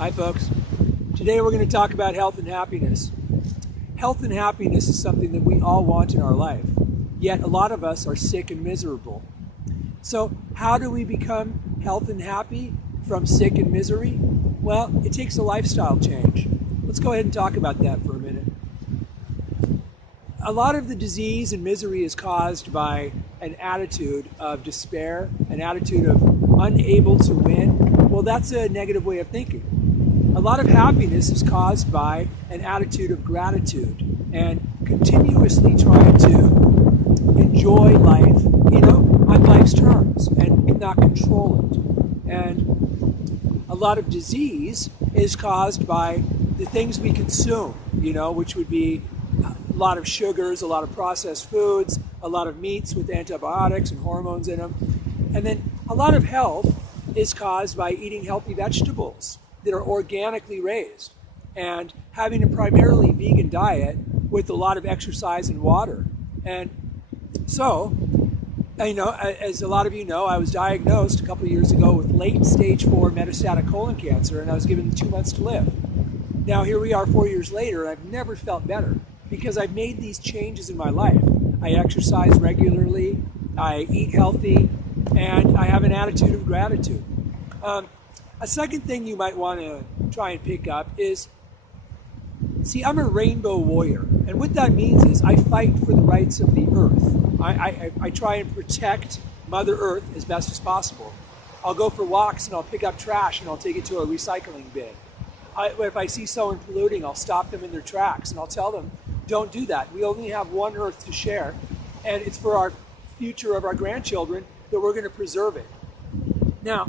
Hi folks. Today we're going to talk about health and happiness. Health and happiness is something that we all want in our life, yet a lot of us are sick and miserable. So how do we become health and happy from sick and misery? Well, it takes a lifestyle change. Let's go ahead and talk about that for a minute. A lot of the disease and misery is caused by an attitude of despair, an attitude of unable to win. Well, that's a negative way of thinking. A lot of happiness is caused by an attitude of gratitude and continuously trying to enjoy life, on life's terms and not control it. And a lot of disease is caused by the things we consume, which would be a lot of sugars, a lot of processed foods, a lot of meats with antibiotics and hormones in them. And then a lot of health is caused by eating healthy vegetables that are organically raised and having a primarily vegan diet with a lot of exercise and water. And so, as a lot of you know, I was diagnosed a couple of years ago with late stage 4 metastatic colon cancer, and I was given 2 months to live. Now here we are 4 years later, and I've never felt better because I've made these changes in my life. I exercise regularly, I eat healthy, and I have an attitude of gratitude. A second thing you might want to try and pick up is, I'm a rainbow warrior. And what that means is I fight for the rights of the earth. I try and protect Mother Earth as best as possible. I'll go for walks and I'll pick up trash and I'll take it to a recycling bin. If I see someone polluting, I'll stop them in their tracks and I'll tell them, don't do that. We only have one earth to share, and it's for our future of our grandchildren that we're going to preserve it. Now,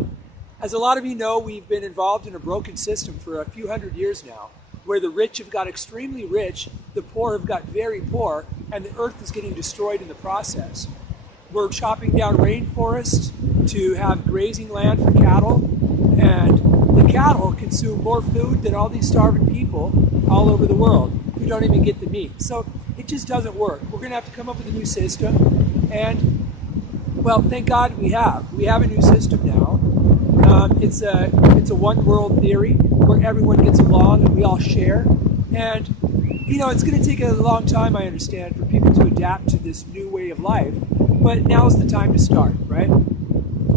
as a lot of you know, we've been involved in a broken system for a few hundred years now, where the rich have got extremely rich, the poor have got very poor, and the earth is getting destroyed in the process. We're chopping down rainforests to have grazing land for cattle, and the cattle consume more food than all these starving people all over the world who don't even get the meat. So it just doesn't work. We're going to have to come up with a new system, and well, thank God we have a new system now. It's a one world theory where everyone gets along and we all share. And it's going to take a long time, I understand, for people to adapt to this new way of life. But now's the time to start, right?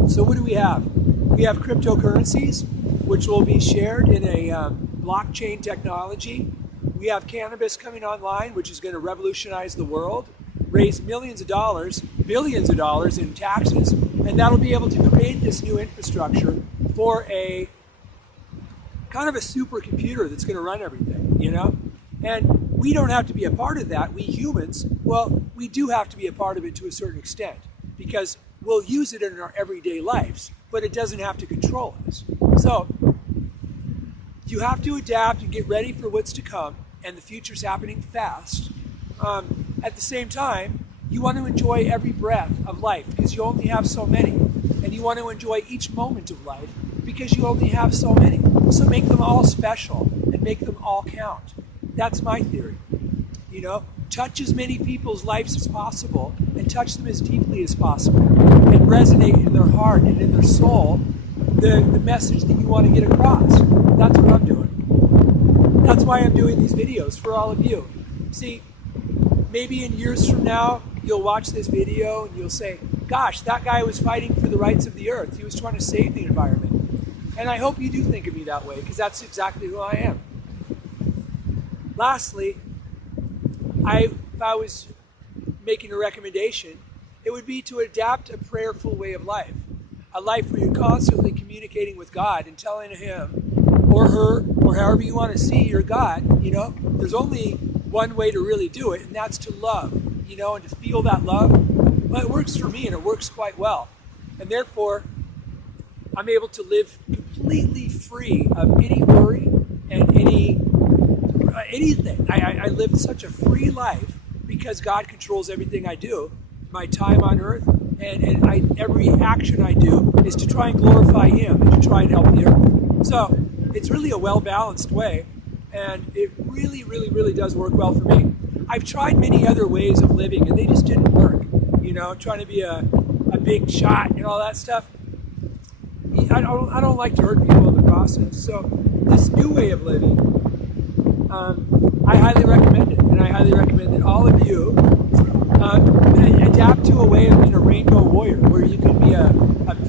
So what do we have? We have cryptocurrencies, which will be shared in a blockchain technology. We have cannabis coming online, which is going to revolutionize the world, raise millions of dollars, billions of dollars in taxes, and that'll be able to create this new infrastructure for a kind of a supercomputer that's going to run everything, And we don't have to be a part of that. We humans, we do have to be a part of it to a certain extent because we'll use it in our everyday lives, but it doesn't have to control us. So you have to adapt and get ready for what's to come, and the future's happening fast. At the same time, you want to enjoy every breath of life because you only have so many. And you want to enjoy each moment of life because you only have so many. So make them all special and make them all count. That's my theory. Touch as many people's lives as possible and touch them as deeply as possible and resonate in their heart and in their soul the message that you want to get across. That's what I'm doing. That's why I'm doing these videos for all of you. See, maybe in years from now, you'll watch this video and you'll say, gosh, that guy was fighting for the rights of the earth. He was trying to save the environment. And I hope you do think of me that way, because that's exactly who I am. Lastly, if I was making a recommendation, it would be to adapt a prayerful way of life. A life where you're constantly communicating with God and telling Him or her, or however you want to see your God, there's only one way to really do it, and that's to love, and to feel that love. Well, it works for me, and it works quite well. And therefore, I'm able to live completely free of any worry and anything. I live such a free life because God controls everything I do, my time on earth, and every action I do is to try and glorify Him and to try and help the earth. So it's really a well-balanced way, and it really, really, really does work well for me. I've tried many other ways of living, and they just didn't work. Trying to be a big shot and all that stuff. I don't like to hurt people in the process. So this new way of living, I highly recommend it. And I highly recommend that all of you adapt to a way of being a rainbow warrior, where you can be a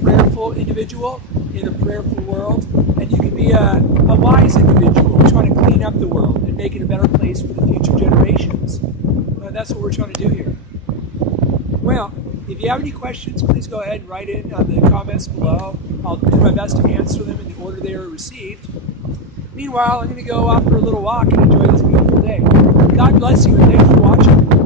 prayerful individual in a prayerful world, and you can be a wise individual trying to clean up the world and make it a better place for the future generations. That's what we're trying to do here. Well, if you have any questions, please go ahead and write in on the comments below. I'll do my best to answer them in the order they are received. Meanwhile, I'm going to go out for a little walk and enjoy this beautiful day. God bless you, and thanks for watching.